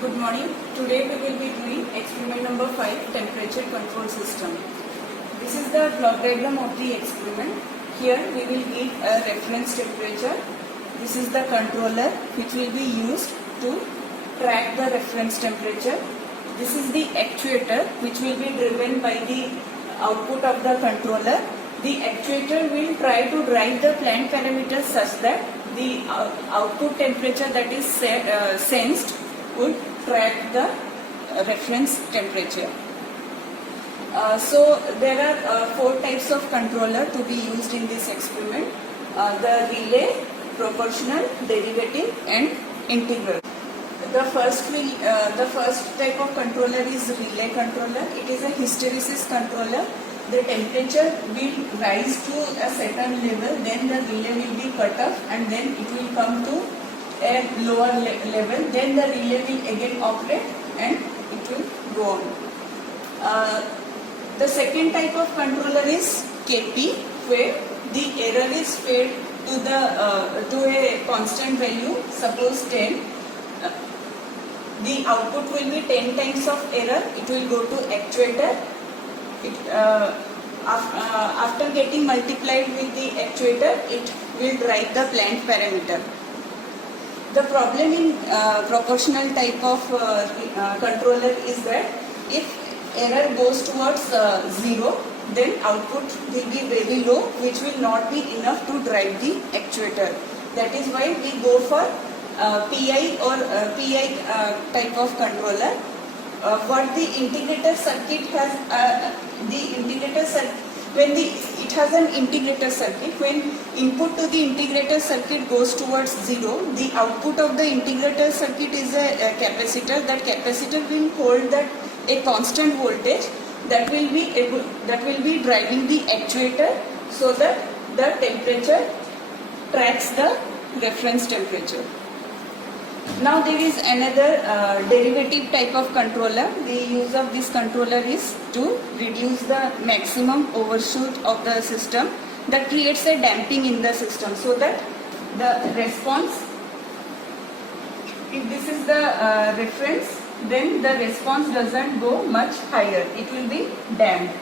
Good morning. Today we will be doing experiment number 5, temperature control system. This is the block diagram of the experiment. Here we will give a reference temperature. This is the controller which will be used to track the reference temperature. This is the actuator which will be driven by the output of the controller. The actuator will try to drive the plant parameters such that the output temperature that is sensed would track the reference temperature. So there are 4 types of controller to be used in this experiment. The relay, proportional, derivative and integral. The first type of controller is relay controller. It is a hysteresis controller. The temperature will rise to a certain level, then the relay will be cut off and then it will come to a lower level, then the relay will again operate and it will go on. The second type of controller is KP, where the error is fed to a constant value, suppose 10. The output will be 10 times of error. It will go to actuator. After getting multiplied with the actuator, it will drive the plant parameter. The problem in proportional type of controller is that if error goes towards 0, then output will be very low, which will not be enough to drive the actuator. That is why we go for PI or PI type of controller. What the integrator circuit has, when it has an integrator circuit, when input to the integrator circuit goes towards 0, the output of the integrator circuit is a capacitor. That capacitor will hold a constant voltage that will be driving the actuator so that the temperature tracks the reference temperature. Now there is another derivative type of controller. The use of this controller is to reduce the maximum overshoot of the system that creates a damping in the system, so that the response, if this is the reference, then the response doesn't go much higher. It will be damped.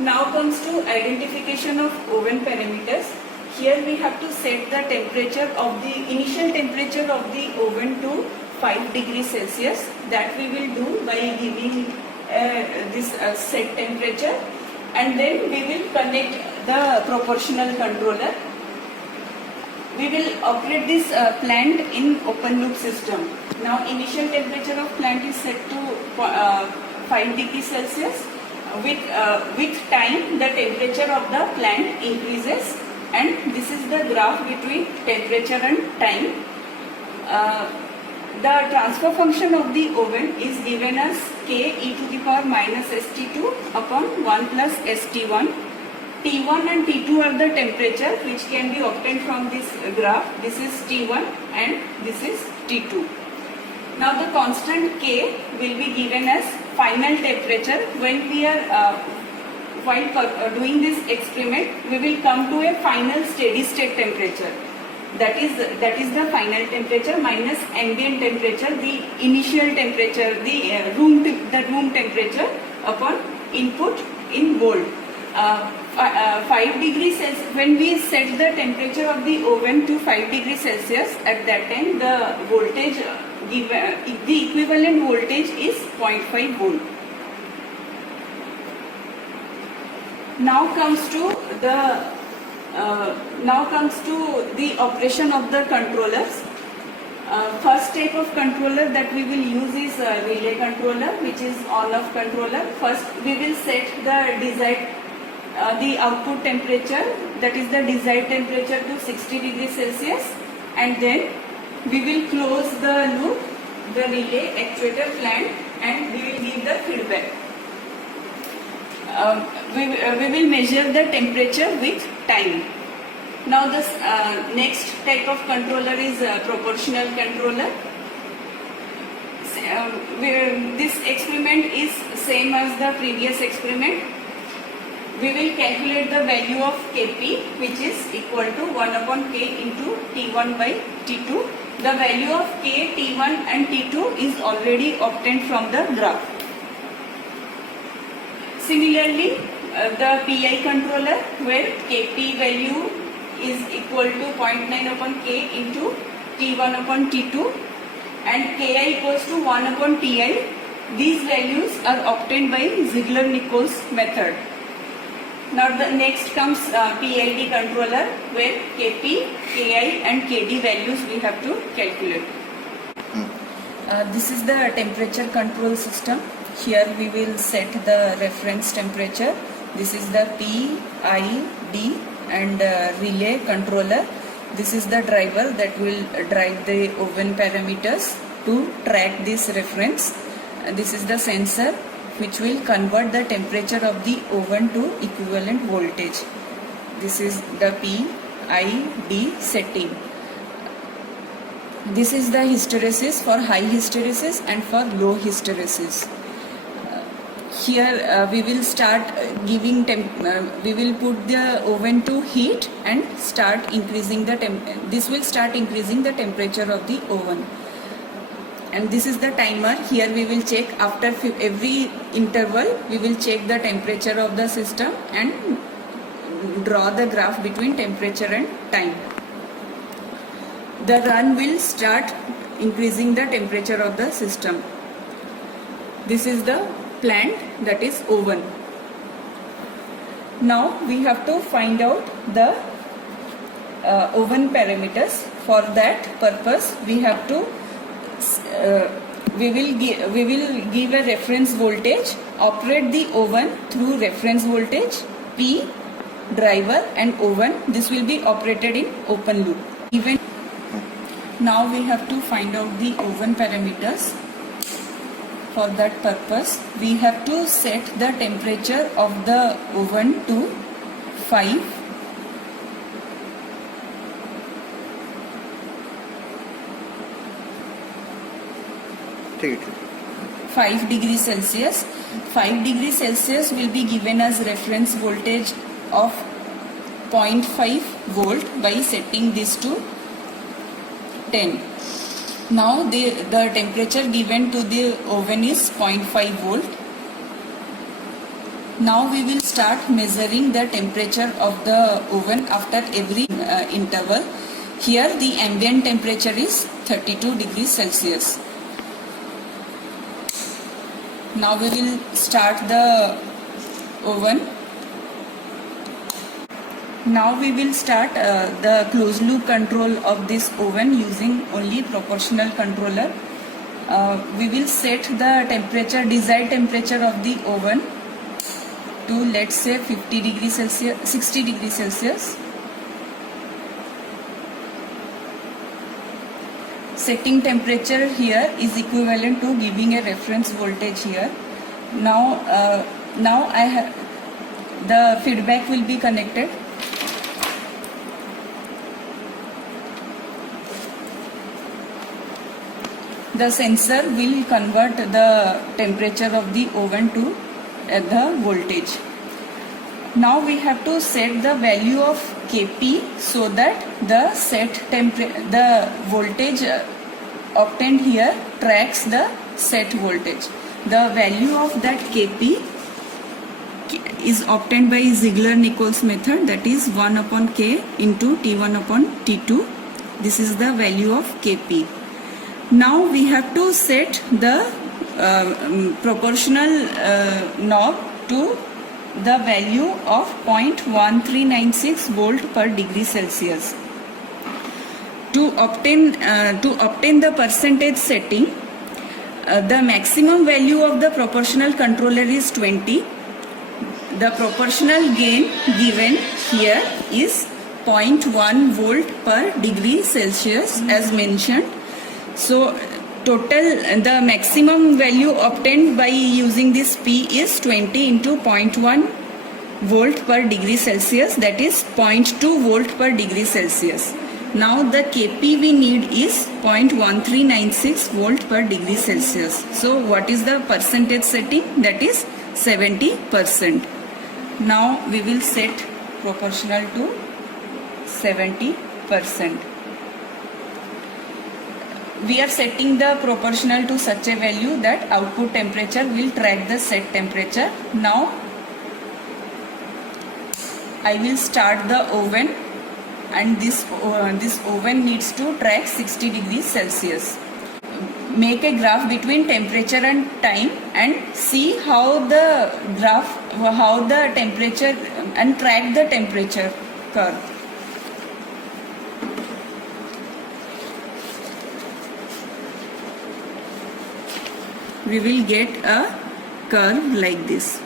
Now comes to identification of oven parameters. Here we have to set the temperature of the initial temperature of the oven to 5 degrees Celsius. That we will do by giving this set temperature, and then we will connect the proportional controller. We will operate this plant in open loop system. Now initial temperature of plant is set to 5 degrees Celsius. With time the temperature of the plant increases, and this is the graph between temperature and time. The transfer function of the oven is given as k e to the power minus st2 upon 1 plus st1. T1 and T2 are the temperature which can be obtained from this graph. This is T1 and this is T2. Now the constant K will be given as final temperature. When we are while doing this experiment, we will come to a final steady state temperature. That is the final temperature minus ambient temperature, the initial temperature, the room temperature upon input in volt. 5 degrees Celsius, when we set the temperature of the oven to 5 degrees Celsius, at that time the voltage the equivalent voltage is 0.5 volt. Now comes to the operation of the controllers. First type of controller that we will use is relay controller, which is on-off controller. First we will set the output temperature, that is the desired temperature, to 60 degrees Celsius, and then we will close the loop, the relay, actuator, plant, and we will give the feedback. We will measure the temperature with time. Now the next type of controller is proportional controller. This experiment is same as the previous experiment. We will calculate the value of Kp, which is equal to 1 upon K into T1 by T2. The value of K, T1 and T2 is already obtained from the graph. Similarly, the PI controller, where Kp value is equal to 0.9 upon K into T1 upon T2 and Ki equals to 1 upon Ti. These values are obtained by Ziegler-Nichols method. Now the next comes PID controller, where Kp, Ki and Kd values we have to calculate. This is the temperature control system. Here we will set the reference temperature. This is the PID and relay controller. This is the driver that will drive the oven parameters to track this reference. This is the sensor which will convert the temperature of the oven to equivalent voltage. This is the PID setting. This is the hysteresis for high hysteresis and for low hysteresis. Here we will start giving we will put the oven to heat and start increasing the this will start increasing the temperature of the oven. And this is the timer. Here we will check after every interval, we will check the temperature of the system and draw the graph between temperature and time. The run will start increasing the temperature of the system. This is the plant, that is oven. Now we have to find out the oven parameters. For that purpose we have to we will give a reference voltage, operate the oven through reference voltage P, driver and oven. This will be operated in open loop. Even now we have to find out the oven parameters. For that purpose we have to set the temperature of the oven to 5. Take it. 5 degrees Celsius. 5 degrees Celsius will be given as reference voltage of 0.5 volt by setting this to 10. Now the temperature given to the oven is 0.5 volt. Now we will start measuring the temperature of the oven after every interval. Here the ambient temperature is 32 degrees Celsius. Now we will start the oven. Now we will start the closed loop control of this oven using only proportional controller. We will set the temperature, desired temperature of the oven to, let's say, 50 degrees Celsius, 60 degrees Celsius. Setting temperature here is equivalent to giving a reference voltage here. Now I have the feedback will be connected. The sensor will convert the temperature of the oven to the voltage. Now we have to set the value of Kp so that the voltage obtained here tracks the set voltage. The value of that Kp is obtained by Ziegler-Nichols method, that is 1 upon K into T1 upon T2. This is the value of Kp. Now we have to set the proportional knob to the value of 0.1396 volt per degree Celsius. To obtain the percentage setting, the maximum value of the proportional controller is 20. The proportional gain given here is 0.1 volt per degree Celsius as mentioned. So total, the maximum value obtained by using this P is 20 into 0.1 volt per degree Celsius, that is 0.2 volt per degree Celsius. Now the Kp we need is 0.1396 volt per degree Celsius. So what is the percentage setting? That is 70%. Now we will set proportional to 70%. we are setting the proportional to such a value that output temperature will track the set temperature. Now I will start the oven, and this oven needs to track 60 degrees Celsius. Make a graph between temperature and time and see how the temperature and track the temperature curve. We will get a curve like this.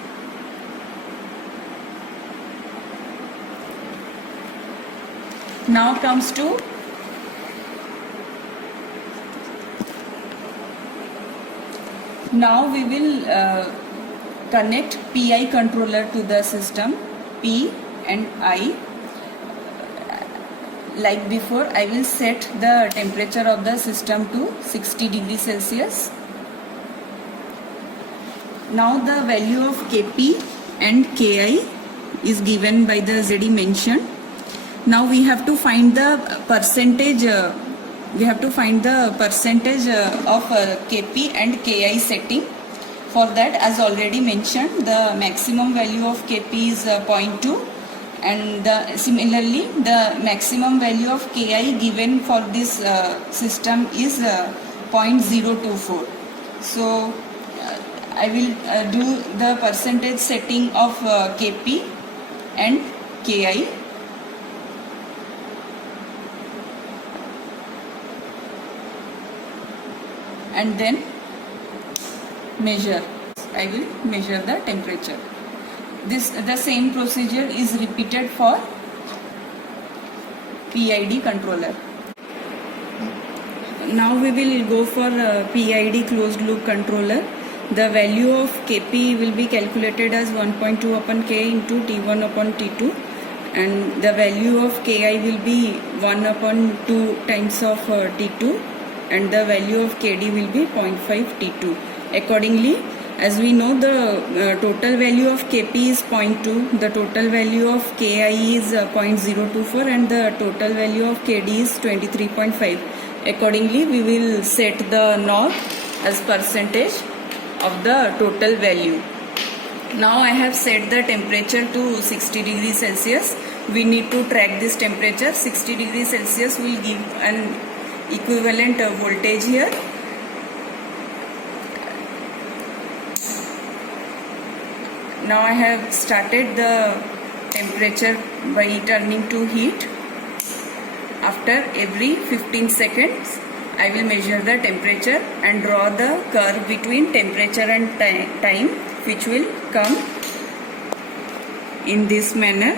Now comes to now we will connect PI controller to the system, P and I. Like before, I will set the temperature of the system to 60 degrees Celsius. Now the value of Kp and Ki is given by the ZD mentioned. Now we have to find the percentage. We have to find the percentage of Kp and Ki setting. For that, as already mentioned, the maximum value of Kp is 0.2, and similarly the maximum value of Ki given for this system is 0.024. So I will do the percentage setting of Kp and Ki. And then measure. I will measure the temperature. The same procedure is repeated for PID controller. Now we will go for PID closed loop controller. The value of Kp will be calculated as 1.2 upon K into T1 upon T2, and the value of Ki will be 1 upon 2 times of T2, and the value of Kd will be 0.5 T2. Accordingly, as we know, the total value of Kp is 0.2, the total value of Ki is 0.024, and the total value of Kd is 23.5. Accordingly, we will set the norm as percentage of the total value. Now I have set the temperature to 60 degrees Celsius. We need to track this temperature. 60 degrees Celsius will give an equivalent voltage here. Now I have started the temperature by turning to heat. After every 15 seconds I will measure the temperature and draw the curve between temperature and time, which will come in this manner.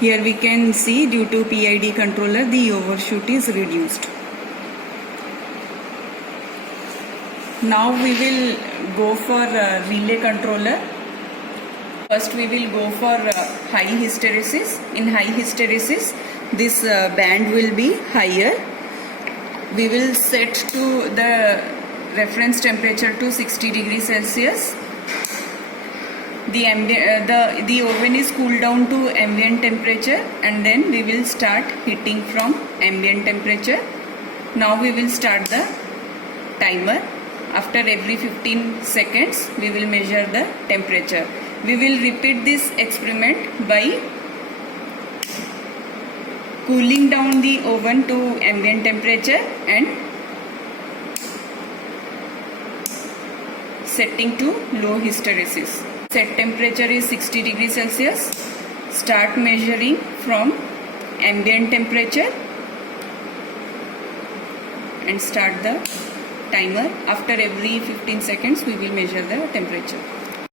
Here we can see, due to PID controller, the overshoot is reduced. Now we will go for relay controller. First we will go for high hysteresis. In high hysteresis, this band will be higher. We will set to the reference temperature to 60 degrees Celsius. The oven is cooled down to ambient temperature, and then we will start heating from ambient temperature. Now we will start the timer. After every 15 seconds we will measure the temperature. We will repeat this experiment by cooling down the oven to ambient temperature and setting to low hysteresis. Set temperature is 60 degrees Celsius. Start measuring from ambient temperature and start the timer. After every 15 seconds we will measure the temperature.